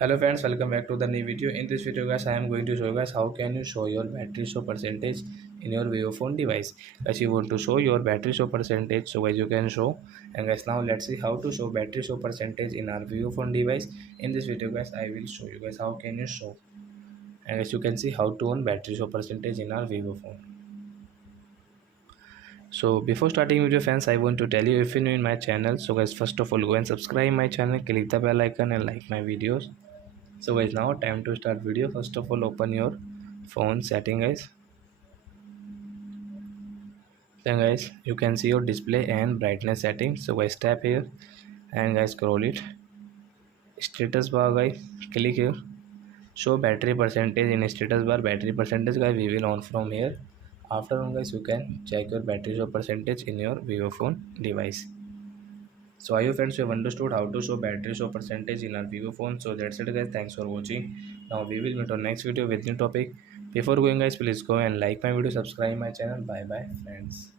Hello friends, welcome back to the new video. In this video guys, I am going to show you guys how can you show your battery show percentage in your vivo phone device. Guys, you want to show your battery show percentage, so guys you can show. And guys, now let's see how to show battery show percentage in our vivo phone device. In this video guys, I will show you guys how can you show. And as you can see how to earn battery show percentage in our vivo phone. So before starting video fans, I want to tell you, if you're new in my channel, so guys first of all go and subscribe my channel, click the bell icon and like my videos. So guys, now time to start video. First of all, open your phone setting guys. Then guys, you can see your display and brightness settings. So guys, tap here and guys scroll it. Status bar guys, click here. Show battery percentage in status bar. Battery percentage guys, we will on from here. After on guys, you can check your battery show percentage in your vivo phone device. So I hope friends you have understood how to show battery show percentage in our vivo phone. So that's it guys, thanks for watching. Now we will meet on next video with new topic. Before going guys, please go and like my video, subscribe my channel. Bye bye friends.